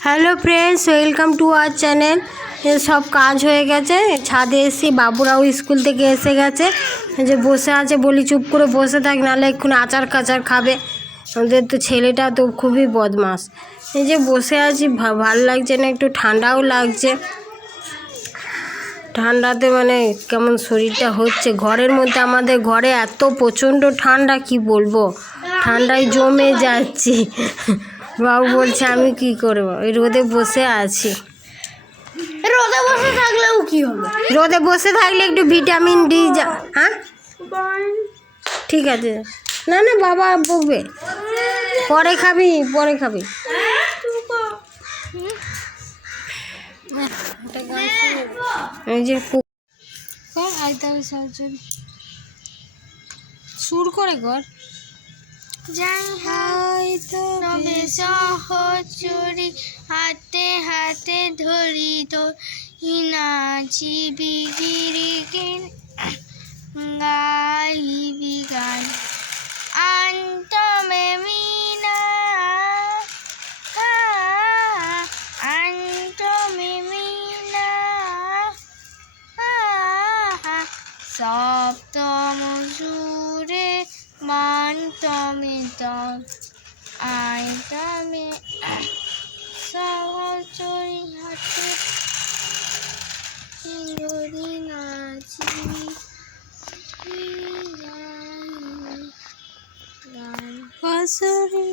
Hello friends, welcome to our channel. সব কাজ হয়ে গেছে। ছাদে এসেছি, বাবুরাও স্কুল থেকে এসে গেছে। যে বসে আছে, বলি চুপ করে বসে থাক, নাহলে এক্ষুনি আচার কাচার খাবে। আমাদের তো ছেলেটা তো খুবই বদমাস। এই যে বসে আছি ভালো লাগছে না, একটু ঠান্ডাও লাগছে। ঠান্ডাতে মানে কেমন শরীরটা হচ্ছে। ঘরের মধ্যে আমাদের ঘরে এত প্রচণ্ড ঠান্ডা, কি বলব? ঠান্ডায় জমে যাচ্ছি। বাবু বলছে আমি কি করব? ওই রোদে বসে আছি। রোদে বসে থাকলেও কি হবে? রোদে বসে থাকলে একটু ভিটামিন ডি যা হ্যাঁ ঠিক আছে। না না বাবা বকবে। পরে খাবি পরে খাবি। এই যে আইতে হবে সুর করে কর। যাই হয়তো হবে সহচরি হাতে হাতে ধরি তো নাচি বিগিরি আয়তমে সহচরি হাতে সিঁদুরি নাচি। গান পাশরি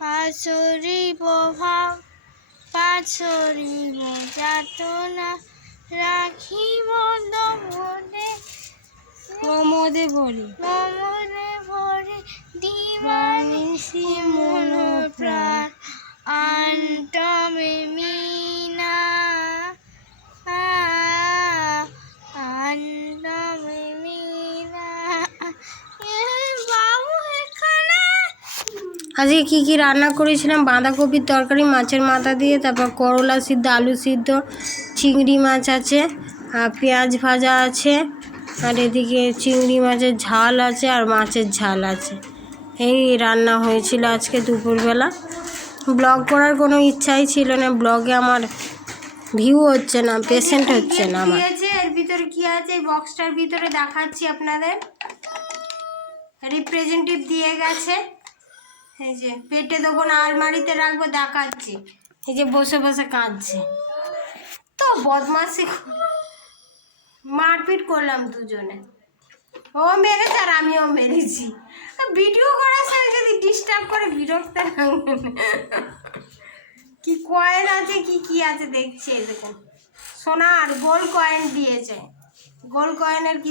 পাশরি প্রভাব পাশরিব যাতনা রাখিব দমনে প্রমোদে বলি মমনে ভরে দিবানিসি আজকে কি কি রান্না করেছিলাম? বাঁধাকপির তরকারি, মাছের মাথা দিয়ে, তারপর করলা সিদ্ধ, আলু সিদ্ধ, চিংড়ি মাছ আছে, আর পেঁয়াজ ভাজা আছে, আর এদিকে চিংড়ি মাছের ঝাল আছে, আর মাছের ঝাল আছে। এই রান্না হয়েছিল আজকে দুপুরবেলা। ব্লগ করার কোনো ইচ্ছাই ছিল না। ব্লগে আমার ভিউ হচ্ছে না পেশেন্ট হচ্ছে না আমার। এর ভিতরে কি আছে? এই বক্সটার ভিতরে দেখাচ্ছি আপনাদের। রিপ্রেজেন্টেটিভ দিয়ে গেছে। এই যে, পেটে দেবো না, আলমারিতে রাখব, দেখাচ্ছি। এই যে, বসে বসে কাঁদছে। তো বদমাসি মারপিট করলাম দুজনে। ও মেরেছে আর আমিও মেরেছি। ভিডিও করার সময় যদি ডিস্টার্ব করে, বিরক্ত কি কয়েন আছে, কি কি আছে, দেখছি দেখুন। সোনার গোল কয়েন দিয়েছে। গোল কয়েনের কি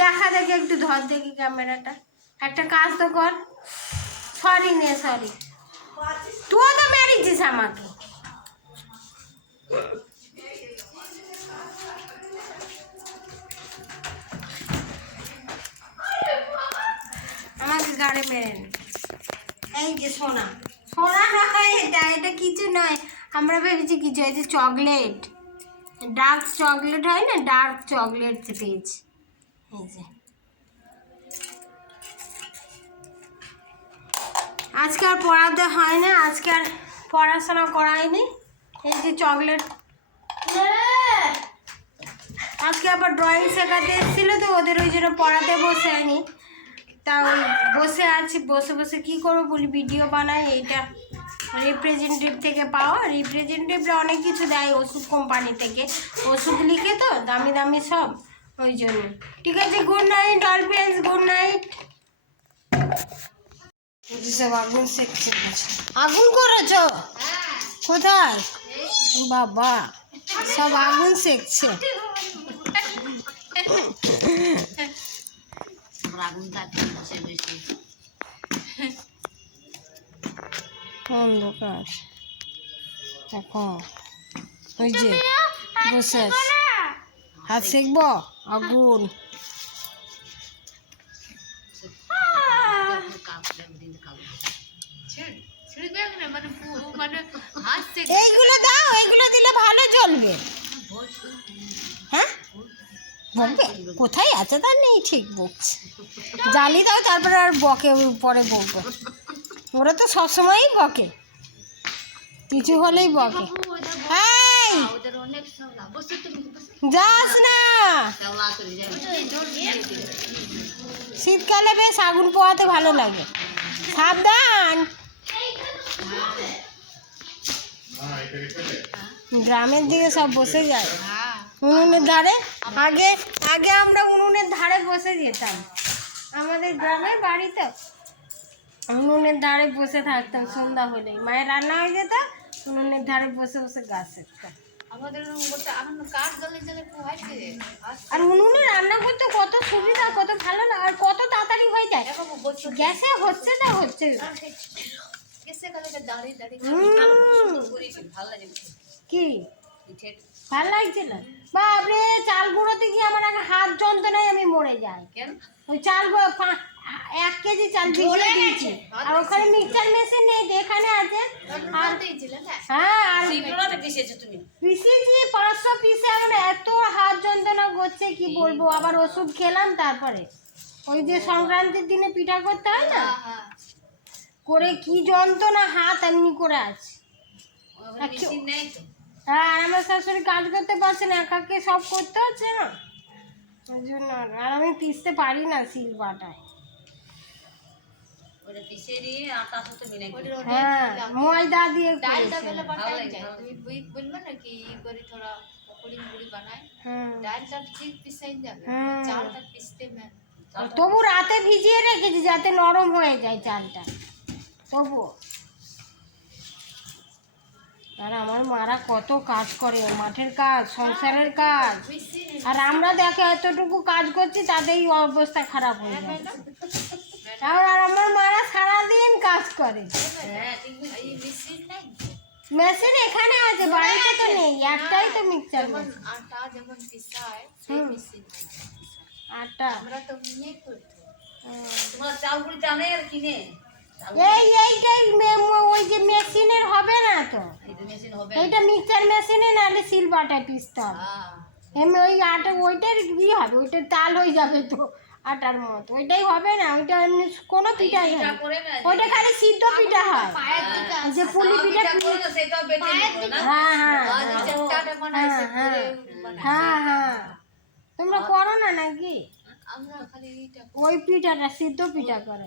দেখা দেখে একটু ধর দেখি ক্যামেরাটা একটা কাজ তো কর। সরি নে, সরি। তুইও তো মেরেছিস আমাকে। আমাকে গাড়ি মেরে। এই যে সোনা। সোনা নয় এটা এটা কিছু নয়। আমরা ভেবেছি কিছু যে চকলেট। ডার্ক চকলেট হয় না, ডার্ক চকলেট পেয়েছি। এই যে। আজকে আর পড়াতে হয় না, আজকে আর পড়াশোনা করায়নি এই যে চকলেট। আজকে আবার ড্রয়িং শেখাতে এসেছিল তো, ওদের ওই জন্য পড়াতে বসে আনি তা ওই বসে আছি, বসে বসে কি করব বলি ভিডিও বানাই, এইটা রিপ্রেজেন্টেটিভ থেকে পাওয়া। রিপ্রেজেন্টেটিভরা অনেক কিছু দেয় ওষুধ কোম্পানি থেকে। ওষুধ লিখে তো, দামি দামি সব, ওই জন্য। ঠিক আছে good night all friends good night সব আগুন সেকছে আগুন করেছ? কোথায়? বাবা সব আগুন সেকছে। অন্ধকার। এখন ওই যে বসে হাত সেকব? আগুন। জ্বলবে হ্যাঁ? বকবে কোথায় আছে তার নেই, ঠিক বকছে। জ্বালি দাও, তারপরে আর বকে, পরে বকবে। ওরা তো সবসময়ই বকে। কিছু হলেই বকে। যাস না! শীতকালে বেশ আগুন পোয়াতে ভালো লাগে। সাবধান! গ্রামের দিকে সব বসে যায়। উনুনের ধারে। আগে আগে আমরা উনুনের ধারে বসে যেতাম। আমাদের গ্রামের বাড়ি তো। উনুনের ধারে বসে থাকতাম সন্ধ্যা হলেই। মায়ের রান্না হয়ে যেত উনুনের ধারে বসে বসে গাছ শিখতাম আর উনুনে রান্না করতে কত সুবিধা কত ভালো লাগে আর কত তাড়াতাড়ি হয়ে যায়। গ্যাসে হচ্ছে না হচ্ছে না। দাঁড়িয়ে দাঁড়িয়ে ভালো লাগে কি? ভালো লাগছে না? বাপরে চাল গুঁড়োতে গিয়ে আমার আগে হাত যন্ত্রণায় আমি মরে যাই? কেন? ওই চাল এক কেজি চাল ভিজিয়ে দিয়েছি। আর ওখানে মিক্সচার মেশিন নেই যে এখানে আছে। আর হ্যাঁ। আর তুমি? পিসিয়েছি পাঁচশো পিসে আমার এত হাত যন্ত্রণা করছে কি বলব? আবার ওষুধ খেলাম তারপরে। ওই যে সংক্রান্তির দিনে পিঠা করতে হয় না? হ্যাঁ করে কি যন্ত্রণা হাত এমনি করে আছে। মেশিন নেই তো? হ্যাঁ আর আমার শাশুড়ি কাজ করতে পারছে না একাকে সব করতে হচ্ছে না। ওই জন্য আর আমি পিসতে পারি না শিল বাটায় হ্যাঁ ময়দা দিয়ে ডালটা করেছে। বেলা বানাই যায়। তুমি না কি করে থোড়া পকড়ি মুড়ি বানায়। ডালটা ঠিক পিসাই যাবে। চালটা পিসতে তবু রাতে ভিজিয়ে রেখেছি যাতে নরম হয়ে যায় চালটা। তবু আর আমার মারা কত কাজ করে মাঠের কাজ সংসারের কাজ। আর আমরা দেখে এতটুকু কাজ করছি তাতেই অবস্থা খারাপ হয়ে যায় আর আর আমার মারা সারাদিন কাজ করে। মেশিন এখানে আছে বাড়িতে তো নেই একটাই তো মিক্সার আটা যেমন পিসায় সেই মেশিন আটা। আমরা তো নিয়ে করতো। তোমরা গুড়ি জানে আর কিনে? এই এইটাই ওই যে মেশিনের হবে না তো? এইটা মিক্সচার মেশিনে নাহলে সিল বাটায় পিসতে হবে এমনি ওই আটা ওইটার কি হবে ওইটার তাল হয়ে যাবে তো আটার মতো। ওইটাই হবে না ওইটা এমনি কোনো পিঠাই হয় না। ওইটা খালি সিদ্ধ পিঠা হয়। যে পুলি পিঠা হ্যাঁ হ্যাঁ। হ্যাঁ, হ্যাঁ। হ্যাঁ হ্যাঁ। তোমরা করো না নাকি? ওই পিঠাটা সিদ্ধ পিঠা করে।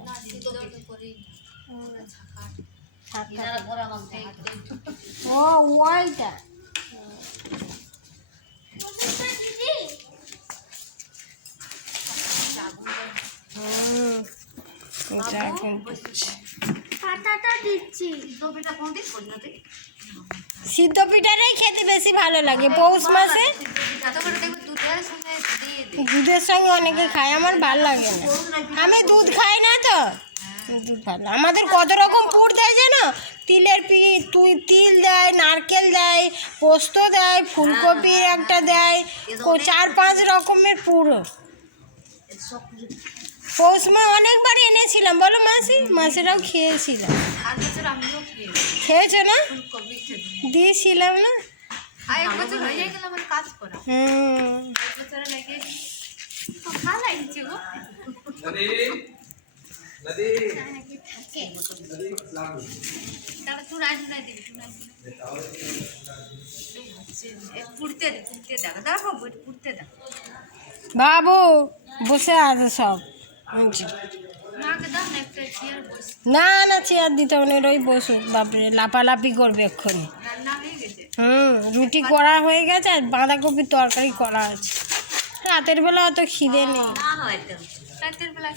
সিদ্ধ পিঠাটাই খেতে বেশি ভালো লাগে, পৌষ মাসে? দুধের সঙ্গে অনেকে খায়, আমার ভালো লাগে না। আমি দুধ খাই না তো? ভালো। আমাদের কত রকম পুর দেয় জানো? তিলের পি তুই তিল দেয় নারকেল দেয় পোস্ত দেয় ফুলকপির একটা দেয়। কো- চার পাঁচ রকমের পুর। পৌষ মা অনেকবার এনেছিলাম। বলো মাসি মাসিরাও খেয়েছিলাম খেয়েছো। না? দিয়েছিলাম না? আর এক বছর হয়ে গেল আমার কাজ করা। হুম। বাবু বসে আছে সব। না না না চেয়ার দিতে হবে না ওই বসুক বাপরে লাপালাপি করবে এক্ষুনি। রান্না হুম রুটি করা হয়ে গেছে আর বাঁধাকপির তরকারি করা আছে। রাতের বেলা অত খিদে নেই। রাতের বেলা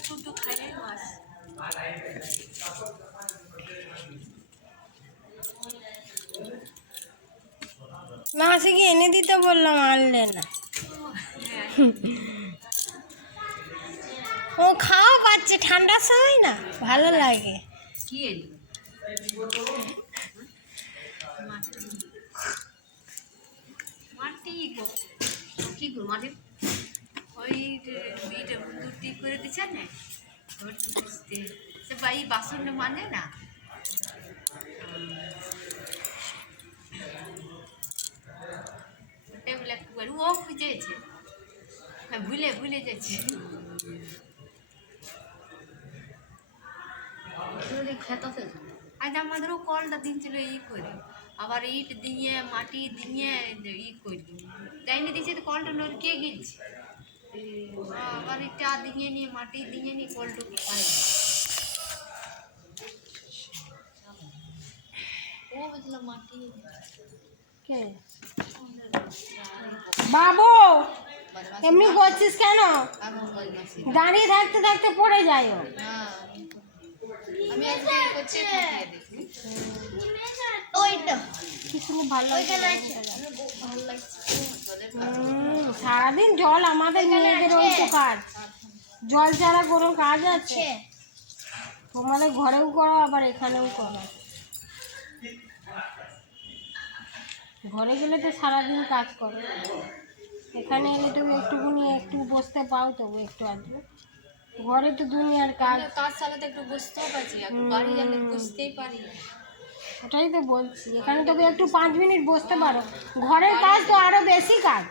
মাসিকে এনে দিতে বললাম, আনলে না। ও খাও পাচ্ছে, ঠান্ডার সময় না, ভালো লাগে। করে দিছে না বাসন মানে না? করে ও খুঁজেছে। হ্যাঁ ভুলে ভুলে যাচ্ছে আজ আমাদেরও কলটা দিন ছিল এই করে। আবার ইট দিয়ে মাটি দিয়ে ই করলি ডাইনি দিয়েছে তো কলটা নর কে গিলছে আবার ইটা দিয়ে নিয়ে মাটি দিয়ে নিয়ে কলটা খাই ও বুঝলাম মাটি। কে? বাবু, এমনি করছিস কেন? দাঁড়িয়ে থাকতে থাকতে পড়ে যায় সারাদিন জল আমাদের মেয়েদের ওই তো কাজ জল ছাড়া কোনো কাজ আছে? তোমাদের ঘরেও করো, আবার এখানেও করো। ঘরে গেলে তো সারাদিন কাজ করো। এখানে এলে তুমি একটুখানি একটু বসতে পাও তবু একটু আধটু। ঘরে তো দুনিয়ার কাজ। কাজ চালাতে একটু বুঝতেও পারছি এখন বাড়ি গেলে বুঝতেই পারি ওটাই তো বলছি এখানে তবে একটু পাঁচ মিনিট বসতে পারো। ঘরের কাজ তো আরও বেশি কাজ।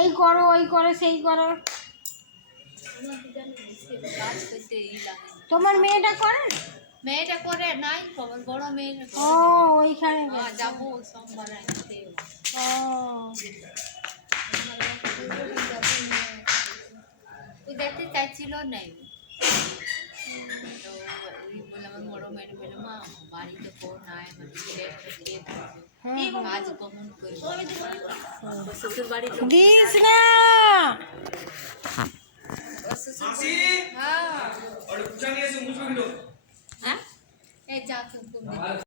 এই করো ওই করো সেই করো। তোমার মেয়েটা করে? মেয়েটা করে নাই খবর বড় মেয়েটা ও ওইখানে যাব সোমবার আনতে ও। তুই দেখতে চাইছিল নাই? তো ওই বললাম আমার বড় মেয়ে বলে মা বাড়িতে নাই কাজ কমন করব শ্বশুর লোক দিস না। হ্যাঁ। এই যা তুমি